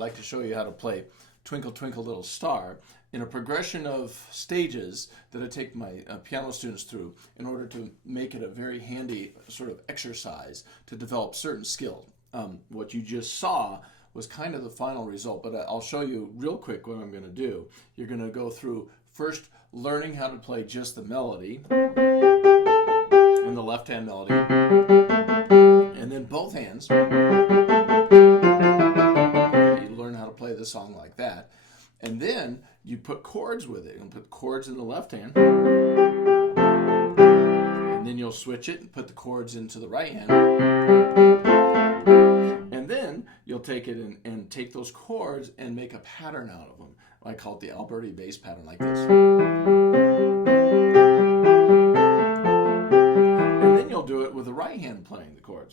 like to show you how to play Twinkle, Twinkle, Little Star in a progression of stages that I take my piano students through in order to make it a very handy sort of exercise to develop certain skills. What you just saw was kind of the final result, but I'll show you real quick what I'm going to do. You're going to go through first learning how to play just the melody and the left-hand melody, and then both hands. You learn how to play the song like that, and then you put chords with it. You'll put chords in the left hand, and then you'll switch it and put the chords into the right hand, and then you'll take it and take those chords and make a pattern out of them. I call it the Alberti Bass pattern, like this. And then you'll do it with the right hand playing the chords.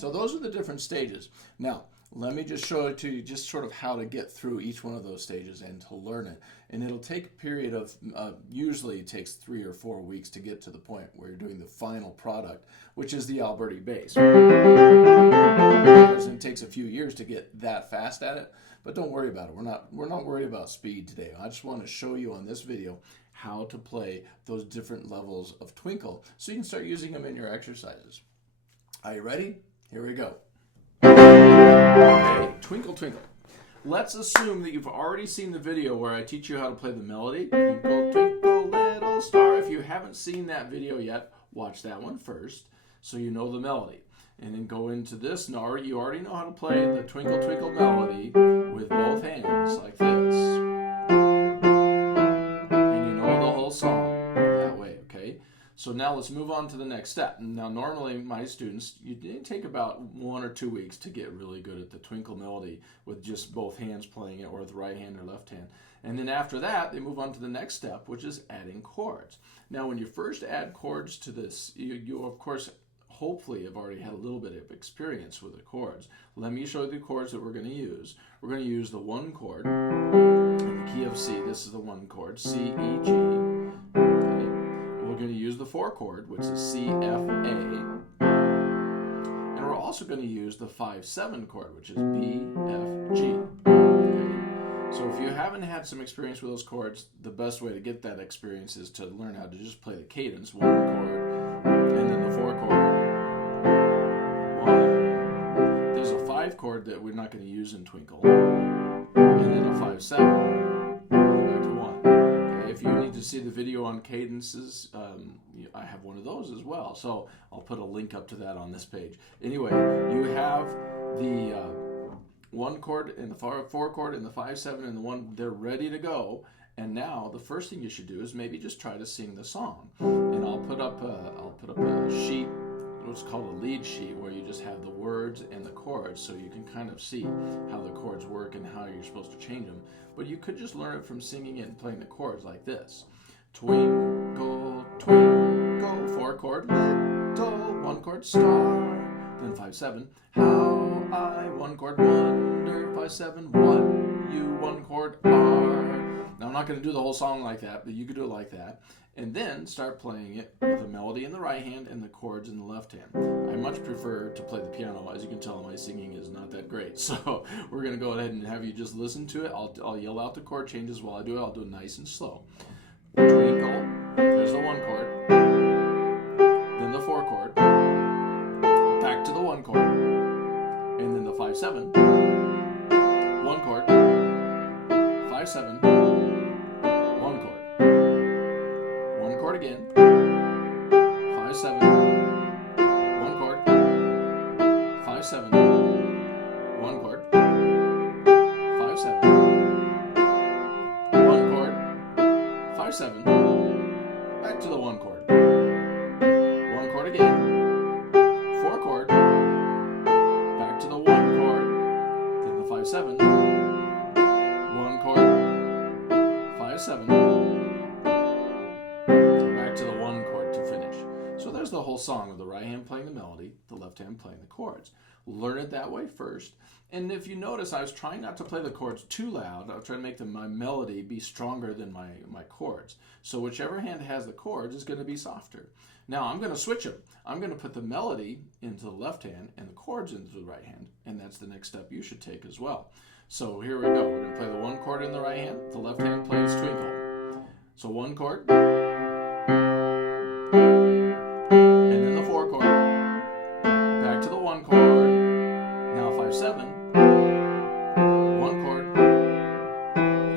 So those are the different stages. Now, let me just show it to you just sort of how to get through each one of those stages and to learn it. And it'll take a period of, usually it takes 3 or 4 weeks to get to the point where you're doing the final product, which is the Alberti Bass. It takes a few years to get that fast at it, but don't worry about it. We're not worried about speed today. I just want to show you on this video how to play those different levels of Twinkle so you can start using them in your exercises. Are you ready? Here we go. Okay, Twinkle, Twinkle. Let's assume that you've already seen the video where I teach you how to play the melody. Twinkle, twinkle, little star. If you haven't seen that video yet, watch that one first so you know the melody. And then go into this. Now, you already know how to play the Twinkle, Twinkle melody with both hands like this. And you know the whole song that way, okay? So now let's move on to the next step. Now, normally my students, you take about 1 or 2 weeks to get really good at the Twinkle melody with just both hands playing it, or with right hand or left hand. And then after that, they move on to the next step, which is adding chords. Now, when you first add chords to this, you of course, hopefully have already had a little bit of experience with the chords. Let me show you the chords that we're going to use. We're going to use the 1 chord in the key of C. This is the 1 chord, C, E, G. We're going to use the 4 chord, which is C, F, A. And we're also going to use the 5/7 chord, which is B, F, G. Okay? So if you haven't had some experience with those chords, the best way to get that experience is to learn how to just play the cadence, 1 chord, and then the 4 chord. 1. There's a 5 chord that we're not going to use in Twinkle, and then a 5/7, and then back to 1. If you need to see the video on cadences, I have one of those as well. So I'll put a link up to that on this page. Anyway, you have the 1 chord and the 4 chord and the 5/7 and the 1. They're ready to go. And now the first thing you should do is maybe just try to sing the song. And I'll put up a sheet, what's called a lead sheet, where you just have the words and the chords, so you can kind of see how the chords work and how you're supposed to change them. But you could just learn it from singing it and playing the chords like this. Twinkle, twinkle, 4 chord, little, 1 chord, star, then 5/7. How I, 1 chord, wonder, 5/7, what you, 1 chord, are. Now, I'm not going to do the whole song like that, but you could do it like that. And then start playing it with a melody in the right hand and the chords in the left hand. I much prefer to play the piano. As you can tell, my singing is not that great. So we're going to go ahead and have you just listen to it. I'll yell out the chord changes while I do it. I'll do it nice and slow. Twinkle, there's the 1 chord, then the 4 chord, back to the 1 chord, and then the 5/7, 1 chord, 5/7, 1 chord, 1 chord again, 5/7, 1 chord, 5/7, 1 chord, 5/7, 1 chord, 5/7, back to the 1 chord, 1 chord again, 4 chord, back to the 1 chord, then the 5/7, 1 chord, 5/7, back to the 1 chord to finish. So there's the whole song with the right hand playing the melody, the left hand playing the chords. Learn it that way first. And if you notice, I was trying not to play the chords too loud. I was trying to make my melody be stronger than my chords. So whichever hand has the chords is going to be softer. Now I'm going to switch them. I'm going to put the melody into the left hand and the chords into the right hand. And that's the next step you should take as well. So here we go. We're going to play the one chord in the right hand. The left hand plays Twinkle. So one chord. And then the four chord. Back to the one chord. Now 5/7. One chord.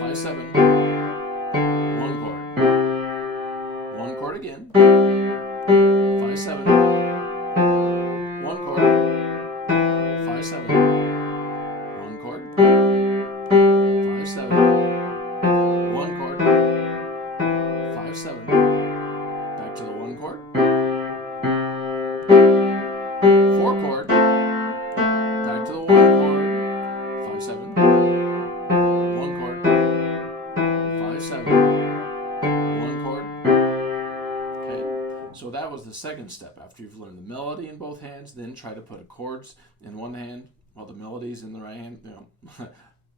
5/7. One chord. One chord again. 5/7. One chord. 5/7. One chord. 5/7. One chord. 5/7. Back to the one chord. Four chord. Back to the one chord. 5/7. One chord. 5/7. One chord. Okay. So that was the second step. After you've learned the melody in both hands, then try to put chords in one hand while the melody's in the right hand.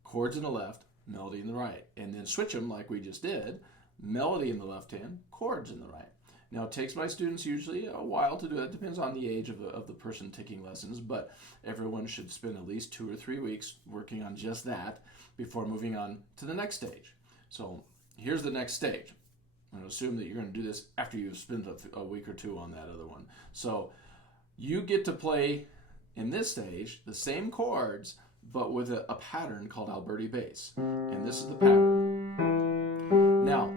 Chords in the left, melody in the right. And then switch them like we just did. Melody in the left hand, chords in the right. Now, it takes my students usually a while to do that. It depends on the age of the person taking lessons, but everyone should spend at least 2 or 3 weeks working on just that before moving on to the next stage. So here's the next stage. I'm going to assume that you're going to do this after you've spent a week or two on that other one. So you get to play, in this stage, the same chords, but with a pattern called Alberti Bass. And this is the pattern. Now,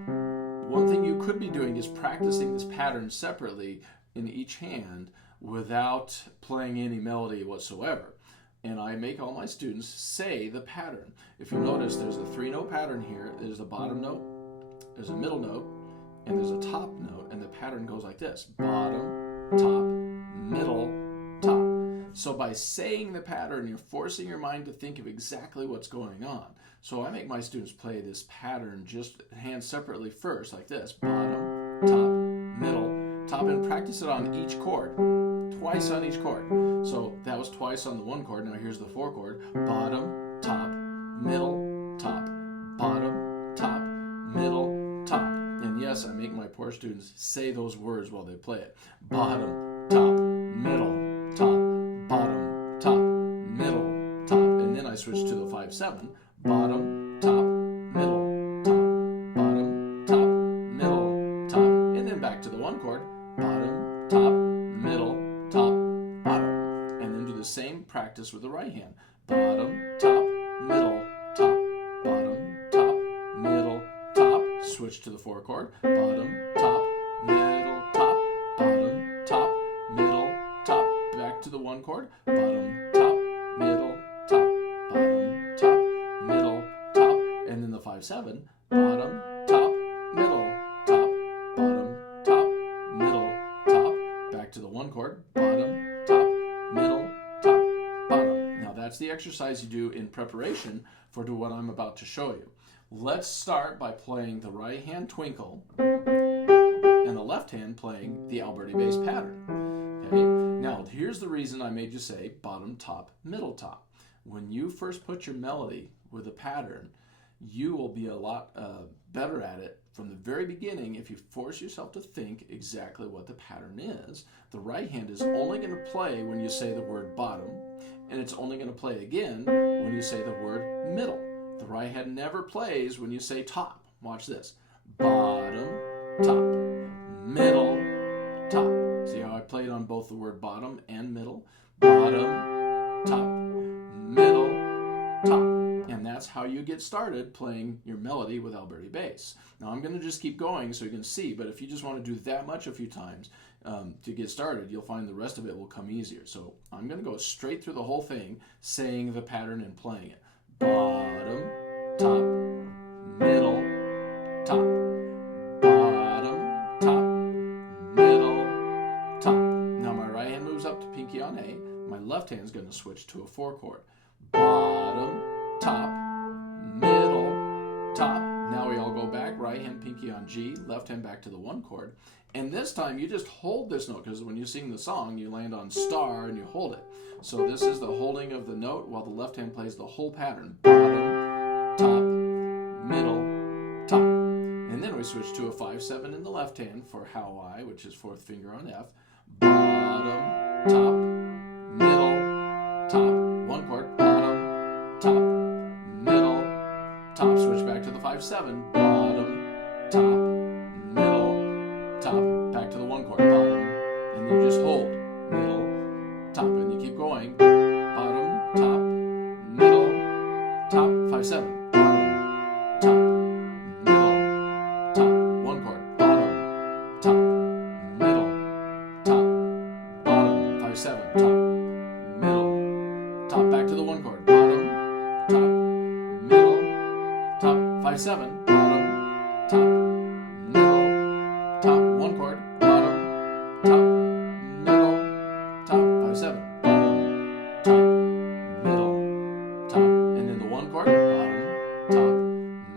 one thing you could be doing is practicing this pattern separately in each hand without playing any melody whatsoever. And I make all my students say the pattern. If you notice, there's a 3-note pattern here. There's a bottom note, there's a middle note, and there's a top note, and the pattern goes like this: bottom, top, middle, top. So by saying the pattern, you're forcing your mind to think of exactly what's going on. So I make my students play this pattern just hands separately first, like this: bottom, top, middle, top, and practice it on each chord, twice on each chord. So that was twice on the one chord. Now here's the four chord: bottom, top, middle, top, bottom, top, middle, top. And yes, I make my poor students say those words while they play it: bottom, top, middle, top, bottom, top, middle, top. And then I switch to the 5/7. Bottom, top, middle, top, bottom, top, middle, top. And then back to the one chord: bottom, top, middle, top, bottom. And then do the same practice with the right hand: bottom, top, middle, top, bottom, top, middle, top. Switch to the four chord: bottom, top, middle, top, bottom, top, middle, top. Back to the one chord: bottom, top, middle, top, bottom, top, middle, top. And then the 5/7: bottom, top, middle, top, bottom, top, middle, top. Back to the one chord: bottom, top, middle, top, bottom. Now that's the exercise you do in preparation for what I'm about to show you. Let's start by playing the right hand Twinkle and the left hand playing the Alberti Bass pattern. Okay? Now here's the reason I made you say bottom, top, middle, top. When you first put your melody with a pattern, you will be a lot better at it from the very beginning if you force yourself to think exactly what the pattern is. The right hand is only going to play when you say the word bottom, and it's only going to play again when you say the word middle. The right hand never plays when you say top. Watch this: bottom, top, middle, top. See how I played on both the word bottom and middle? Bottom, top, middle, top. And that's how you get started playing your melody with Alberti Bass. Now I'm going to just keep going so you can see, but if you just want to do that much a few times to get started, you'll find the rest of it will come easier. So I'm going to go straight through the whole thing, saying the pattern and playing it. Bottom, top, middle, top, bottom, top, middle, top. Now my right hand moves up to pinky on A. My left hand is going to switch to a 4 chord. Bottom, top, middle, top. Now we all go back. right hand pinky on G, left hand back to the 1 chord. And this time you just hold this note, because when you sing the song, you land on star and you hold it. So this is the holding of the note while the left hand plays the whole pattern. Bottom, top, middle, top. And then we switch to a 5/7 in the left hand for how I, which is 4th finger on F. Bottom, top, middle, top. 1 chord. Bottom, top, middle, top. Switch back to the 5/7. Bottom, top, middle, top. Back to the 1 chord. Bottom. And you just hold. Middle, top. And you keep going. Bottom, top, middle, top. 5/7. Bottom, top, middle, top. 1 chord. Bottom, top, middle, top. Bottom. 5/7. Top, middle, top. Back to the 1 chord. Bottom, top, middle, top. 5/7. Bottom, top, middle, top. 1 chord. Bottom, top, middle, top. 5/7. Bottom, top, middle, top. And then the 1 chord. Bottom, top,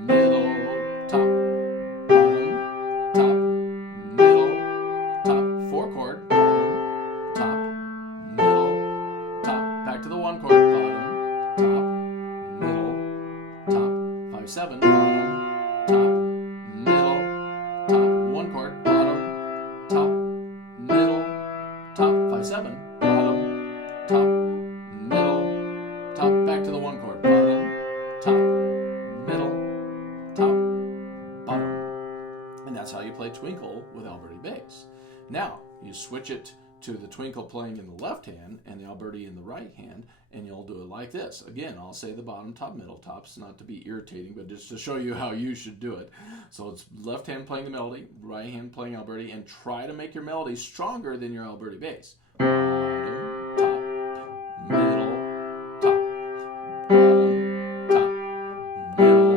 middle, top. Bottom, top, middle, top. 4 chord. Bottom, top, middle, top. Back to the 1 chord. Bottom, top, middle, top. 5/7. Bottom, top, middle, top. 1 chord. Bottom, top, middle, top. 5/7. Bottom, top, middle, top. Back to the 1 chord. Bottom, top, middle, top, bottom. And that's how you play Twinkle with Alberti Bass. Now, you switch it to the Twinkle playing in the left hand and the Alberti in the right hand, and you'll do it like this. Again, I'll say the bottom, top, middle, tops, not to be irritating, but just to show you how you should do it. So it's left hand playing the melody, right hand playing Alberti, and try to make your melody stronger than your Alberti Bass. Bottom, top, middle, top, bottom, top, middle,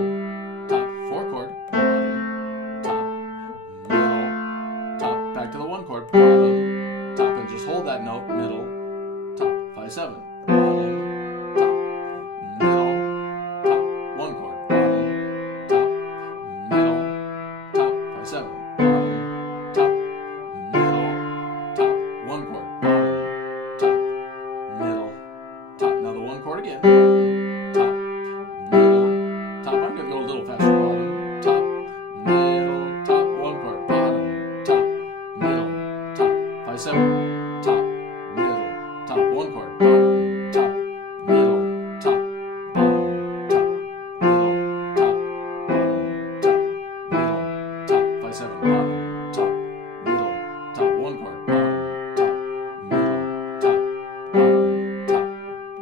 top. 4 chord. Bottom, top, middle, top. Back to the 1 chord. Bottom, top, and just hold that note. Middle, top. 5/7. Bottom, top, middle, top. 1 chord. Bottom, top, middle, top. 5/7. Bottom, top, middle, top. 1 chord. Bottom, top, middle, top. Now the 1 chord again. Bottom, top, middle, top. I'm gonna go a little faster. Bottom, top, middle, top. 1 chord. Bottom, top, middle, top. 5/7. Top, middle, top. 1 chord. Bottom, top, middle, top. Bottom, top, middle, top. Bottom, top, middle, top. 5/7. Bottom, top, middle, top. 1 chord. Bottom, top, middle, top. Bottom, top,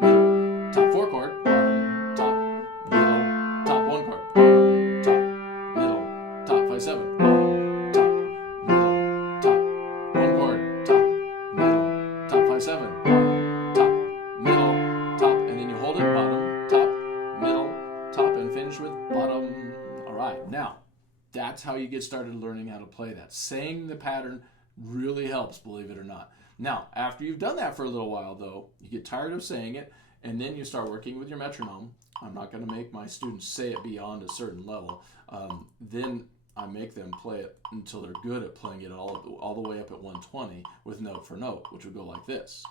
middle, top. 4 chord. Bottom, top, middle, top. 1 chord. Bottom, top, middle, top. 5/7. Bottom, top, middle, top. 1 chord. Top, middle, top. 5/7. Bottom, top, middle, top. And then you hold it. Bottom, top, middle, top, and finish with bottom. All right. Now, that's how you get started learning how to play that. Saying the pattern really helps, believe it or not. Now, after you've done that for a little while, though, you get tired of saying it, and then you start working with your metronome. I'm not going to make my students say it beyond a certain level. Then I make them play it until they're good at playing it all the way up at 120 with note for note, which would go like this.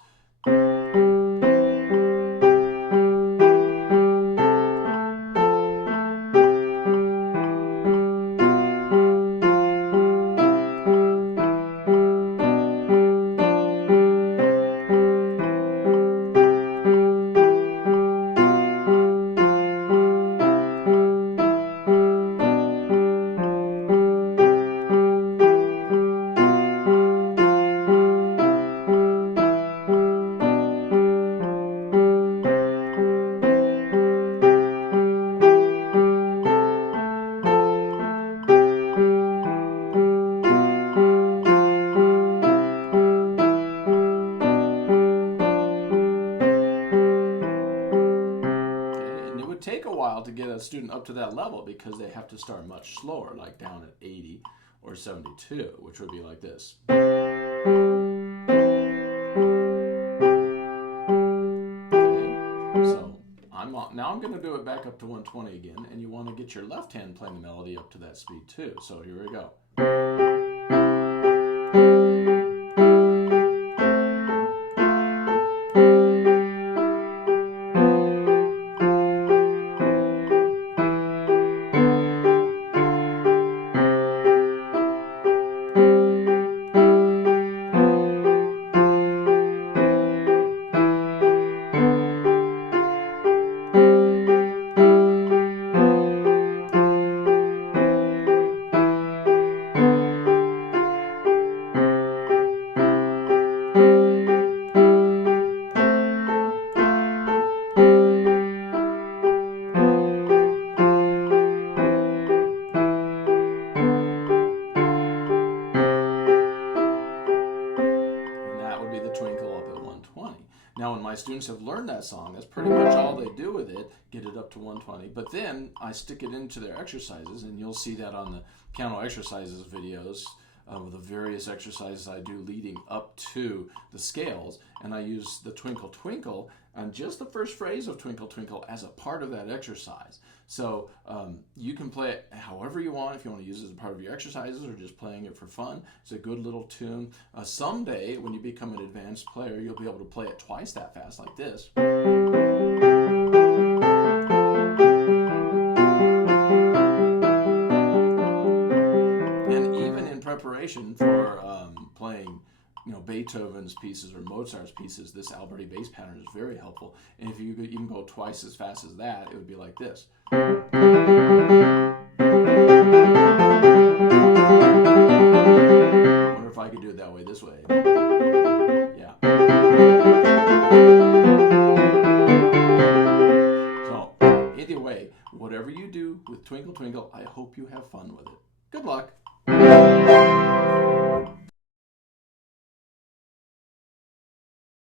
while to get a student up to that level because they have to start much slower, like down at 80 or 72, which would be like this. Okay, so Now I'm going to do it back up to 120 again, and you want to get your left hand playing the melody up to that speed too. So here we go. Twinkle up at 120. Now when my students have learned that song, that's pretty much all they do with it, get it up to 120. But then I stick it into their exercises, and you'll see that on the piano exercises videos of the various exercises I do leading up to the scales. And I use the Twinkle Twinkle on just the first phrase of Twinkle Twinkle as a part of that exercise. So you can play it however you want, if you want to use it as a part of your exercises or just playing it for fun. It's a good little tune. Someday, when you become an advanced player, you'll be able to play it twice that fast, like this. And even in preparation for playing Beethoven's pieces or Mozart's pieces, this Alberti Bass pattern is very helpful. And if you could even go twice as fast as that, it would be like this. I wonder if I could do it that way, this way. Yeah. So, either way, whatever you do with Twinkle Twinkle, I hope you have fun with it. Good luck.